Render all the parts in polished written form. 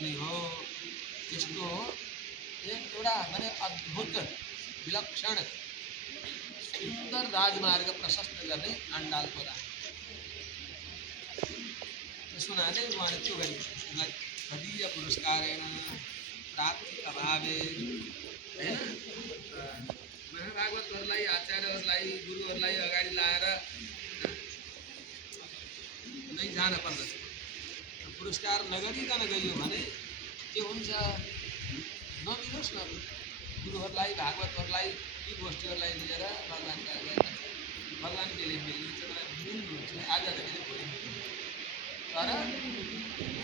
अनि हो त्यस्तो एउटा माने अद्भुत विलक्षण सुन्दर राजमार्ग प्रशस्त गर्ने आण्डालको राज त्यसो हुनाले उहाँले त्यो गरेको कदीय पुरस्कारेण प्राप्ति अभावे होइन महाभागवतहरूलाई आचार्यहरूलाई गुरुहरूलाई अगाडि लाएर नै जान पर्दछ पुरस्कार नगरिकन गइयो भने के हुन्छ नमिलोस् न गुरुहरूलाई भागवतहरूलाई यी गोष्ठीहरूलाई लिएर भगवान्का गएका छन् भगवान् कहिले मिल्नुहुन्छ मिल्नुहुन्छ आज त कहिले भोलि तर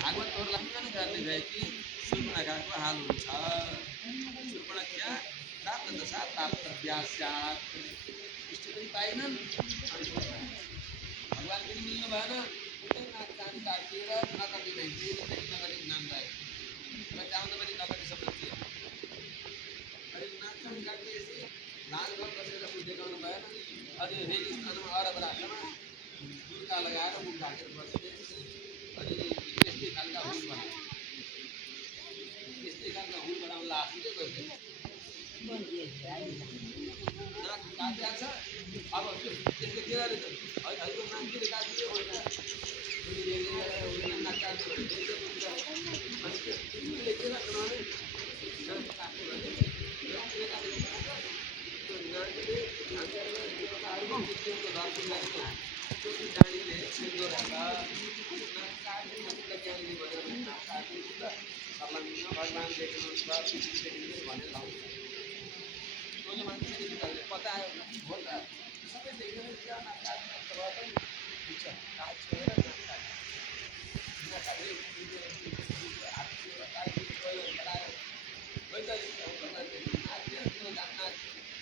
भागवतहरूलाई पनि गर्ने भएकी शूर्पणखाको हाल हुन्छ शूर्पणखा प्राप्त दशा प्राप्त व्यास्यात् इष्ट पनि पाएनन् भगवान् पनि मिल्नु भएन उतै नाक कान काटिएर नकटी भइदिए नकटी नाम पाए र चाहँदा पनि नकटी शब्द थियो अनि नाक कान काटिएपछि लाल घर बसेर ऊ देखाउनु भएन अनि रेली स्थानमा अरब राख्नमा दुर्गा लगाएर मुख ढाकेर बस्थे अनि यस्तै खालका हुल बनाए यस्तै खालका हुल बनाउन आफूले गर्थ्यो नाक काटिया छ अब त्यसले के गरे त अहिले मान्छेले काटिदियो नाक काट्यो भने त्यसले के गर्छ भने नाक काट्यो भने डाँडीले सिन्दुर भगवान् देख्नुहुन्छ भनेर लाउँछ टोले मान्छेले पतायो हो त सबै देखेर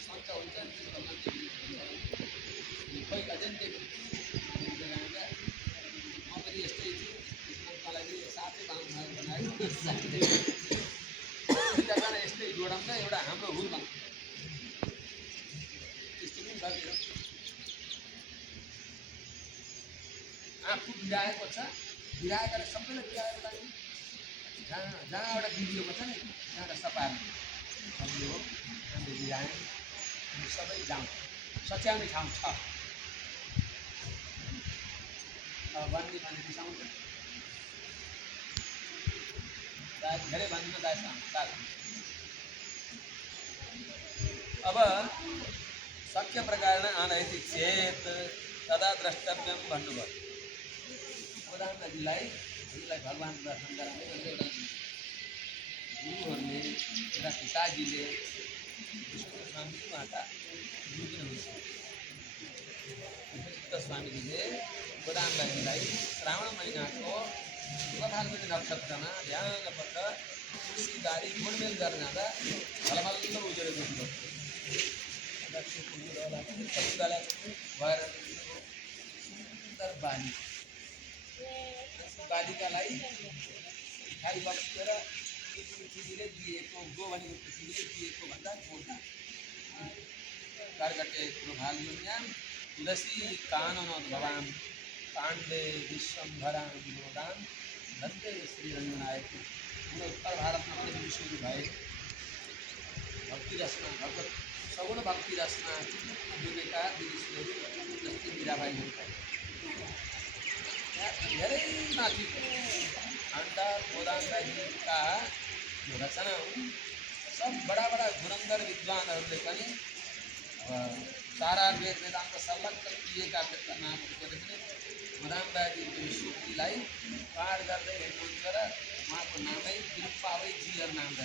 सञ्च हुन्छ खै अझै म पनि यस्तै छु मलाई साथै बनायो जग्गामा यस्तै जोडाउँदा एउटा हाम्रो हुल बनाउँछ त्यस्तो पनि सकेर आफू बिराएको छ बिराएर सबैलाई बिराएको लागि जहाँ एउटा बिग्रिएको छ नि त्यहाँ एउटा सपार्नु हामीले हो हामीले बिरायौँ हामी सबै जाउँ सच्याउने ठाउँ छ भन्ने भने बिसाउँछ धेरै भन्नु दास अब शक्य प्रकारेण आनयति चेत तदा द्रष्टव्यम भन्नुभयो उदाहरणलाई भगवान् दर्शन गराउने एउटा गुरुहरूले एउटा पिताजीले स्वामी उहाँका गुरु पनि हुन्छ स्वामीजीले गोदानलाई श्रावण महिनाको कथाल्पति नक्षत्रमा ध्यानपत्र तुलसीबारी गोडमेल गर्न जाँदा भलमल्ल उजेर गएको भएर सुन्दर बाली बालिकालाई खाइ बसेर पृथ्वीले दिएको गो भनेको पृथ्वीले दिएको भन्दा मोटा कर्कटे प्रभाल्युन्याम तुलसी काननोद्भवान् पाण्डे विश्वम्भरां विनोदान् वन्दे श्रीरङ्गनायक उत्तर भारतमा पनि विश्वहरू भए भक्ति रचना भगवत सगुण भक्ति रचना दुर्गेका विदेशीहरू जस्तै मीराबाईहरू भए धेरै माथि अन्डा गोदानबाजीका रचना हुन् सब बडा बडा धुरन्धर विद्वानहरूले पनि सारा वेद वेदान्त संलग्न किएका मानिसहरूले पनि गोदानबाजीको सूक्तिलाई पाठ गर्दै हिँड्नुहुन्छ र उहाँको नामै विरूपावै जीर नाम त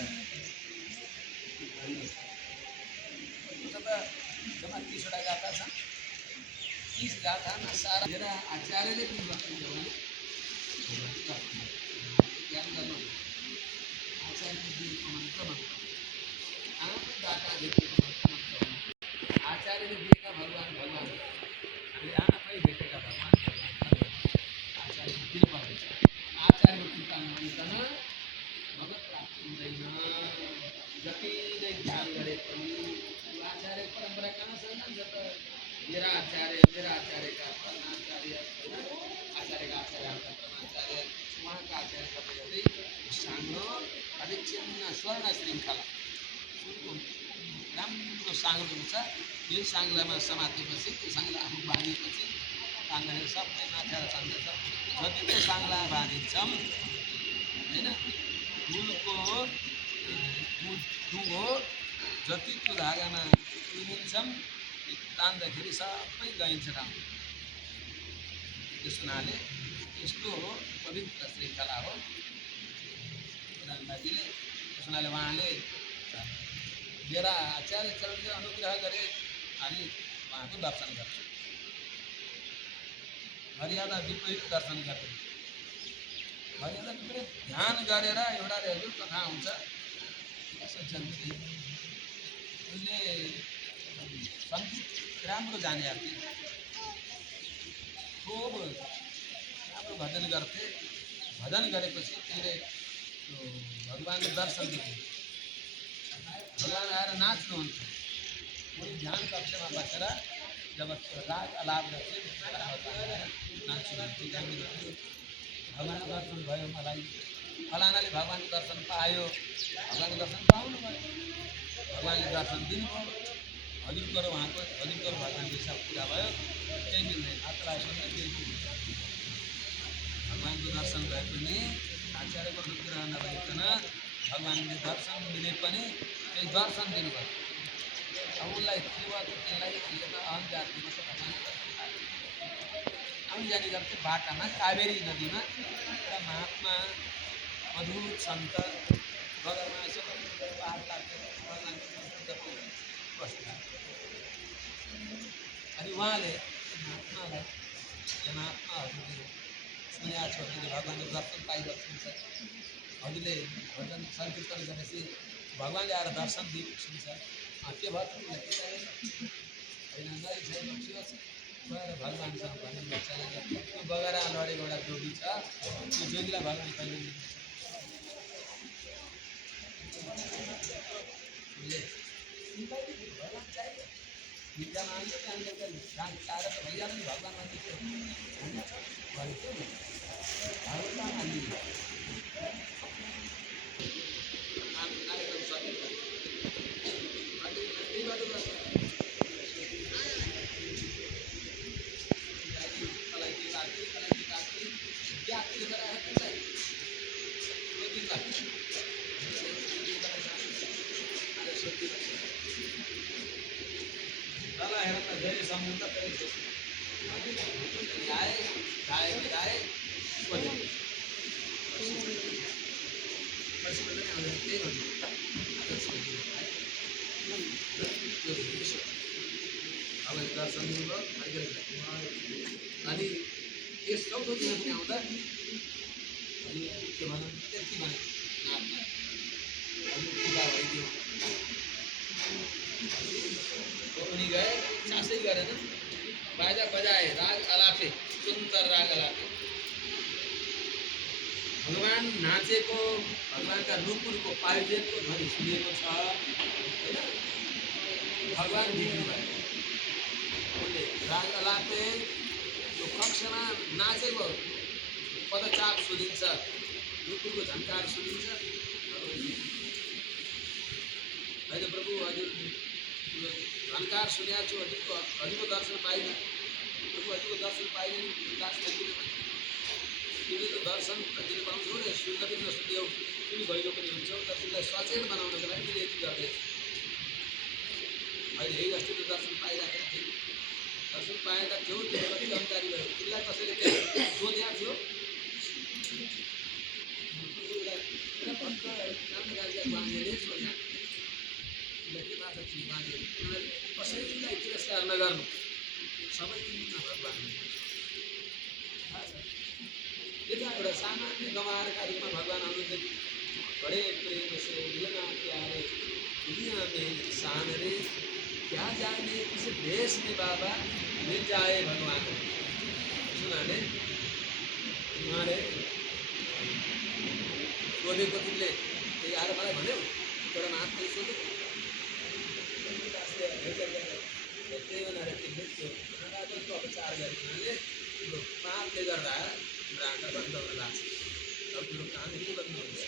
जम्मा 30वटा गाथा छन् 30 गाथामा सारा मेरा आचार्यले पनि बताउनु भने ज्ञान गर्नु आचार्यले दिएको मन्त्रमा गाथा दिएको आचार्यले दिएका भगवान् हामीले आफै भेटेका भगवान् आचार्यले दिनुपर्नेछ आचार्यको कृपा नभइकन भगवत प्राप्ति हुँदैन जति नै ध्यान गरे पनि आचार्य परम्परा कहाँ छैन जब मेरा आचार्यका परमाचार्य आचार्यका आचार्य परमाचार्य उहाँका आचार्य गर्दै सानो छिन्न स्वर्ण श्रृङ्खला सुनको राम्रो साङ्लो हुन्छ। यो साङ्लामा समातेपछि त्यो साङ्ला आफू बाँधिएपछि तान्दाखेरि सबै माथेर तान्दछ। जतिको साङ्ला बाँधिन्छौँ होइन फुलको टुङ्गो जतिको धागामा तुनिन्छौँ तान्दाखेरि सबै गइन्छ काम। त्यस हुनाले यस्तो हो पवित्र श्रृङ्खला हो प्रधानबाजीले। त्यस हुनाले उहाँले मेरा आचार्य चरणले अनुग्रह गरे हामी उहाँको दर्शन गर्छौँ। मर्यादा विपरीत दर्शन गर्दैन। मर्यादा विपरीत ध्यान गरेर एउटा रेडियो कथा हुन्छ सज्जनले उनले सङ्गीत राम्रो जाने थिए, खुब राम्रो भजन गर्थे। भजन गरेपछि तिनले भगवान्को दर्शन दिए। भगवान् आएर नाच्नुहुन्थ्यो। उनी ध्यान कक्षमा बसेर जब राग अलाप गर्थे नाच्नुहुन्थ्यो, गाउनुहुन्थ्यो। भगवान्को दर्शन भयो मलाई, फलानाले भगवान्को दर्शन पायो, भगवान्को दर्शन पाउनु भयो, भगवान्ले दर्शन दिनुभयो। हजुरको र उहाँको भगवान्को हिसाब पुरा भयो, केही मिल्दैन। आत्मालाई सुन्दै बिल्कुल भगवान्को दर्शन भए पनि आचार्यको अनुग्रह नभइकन भगवान्ले दर्शन दिने पनि त्यही दर्शन दिनुभयो। अब उनलाई थियो तिनलाई अहङ्कार दिएको छ भगवान्को दर्शन पायो। आउने जाने गर्थे बाटामा कावेरी नदीमा एउटा महात्मा अद्भुत सन्त बगरमा यसो पार लाग्थ्यो बस्दा। अनि उहाँले महात्माहरूले सुनेको छ भने भगवान्को दर्शन पाइरहेको हुन्छ। हजुरले भजन सङ्कीर्तन गरेपछि भगवान्ले आएर दर्शन दिएको सुन्छ। के भयो होइन नरिसाइबक्सियोस् गएर भगवान्सँग भन्ने त्यो बगेरा लडेको एउटा जोगी छ, त्यो जोगीलाई भगवान् कहिले विद्या मान्यो भगवान् भइहाल्यो भगवान् मान्यो धेरै समुद्र आए गाए गाए अब दर्शन दिनुभयो। अनि यस चौथो दिन पनि आउँदा के भनौँ त्यति भने पूजा भइदियो। उनी गए सासै गरेन, बाजा बजाए, राग अलापे, सुन्दर राग अलापे। भगवान् नाचेको, भगवान्का नुपुरको पाइजेको ध्वनि सुनिएको छ होइन। भगवान् देख्नु भयो। उनले राग अलापे त्यो कक्षमा नाचेको पदचाप सुनिन्छ, नुपुरको झन्कार सुनिन्छ। होइन प्रभु हजुर झन्कार सुनेको छु, हजुरको दर्शन पाइनँ। प्रभु हजुरको दर्शन पाइनँ नि विकास किन भने तिमीले त दर्शन दिनु पाउँछौ नि, सुन्न पनि नसुन्यौ, तिमी भइलो पनि हुन्छौ, तर तिमीलाई सचेत बनाउनको लागि तिमीले यति गर्दैछ। अहिले यही अस्ति त दर्शन पाइरहेको थियो, दर्शन पाएका थियौ, तिमी कति जानकारी भयो, तिमीलाई कसैले सोधेको थियो। कसैलाई तिरस्कार नगर्नु, सबैमा भगवान् यता एउटा सामान्य गमारका रूपमा भगवान् आउनुहुन्छ कि बडे प्रेम से मिलना प्यारे दुनिया में इंसान रे क्या जाने किस देश में बाबा मिल जाए भगवान्। सुनाले उहाँले सोधेको तिमीले त्यही आएर मलाई भन्यौ एउटा महात्माले सोधेको त्यही भनेर तिमीले त्यो अनागाजको अपचार गरेकोले तिम्रो पापले गर्दा तिम्रो आँखा बन्द हुन लाग्छ। अब तिम्रो कान के बन्द हुन्छ।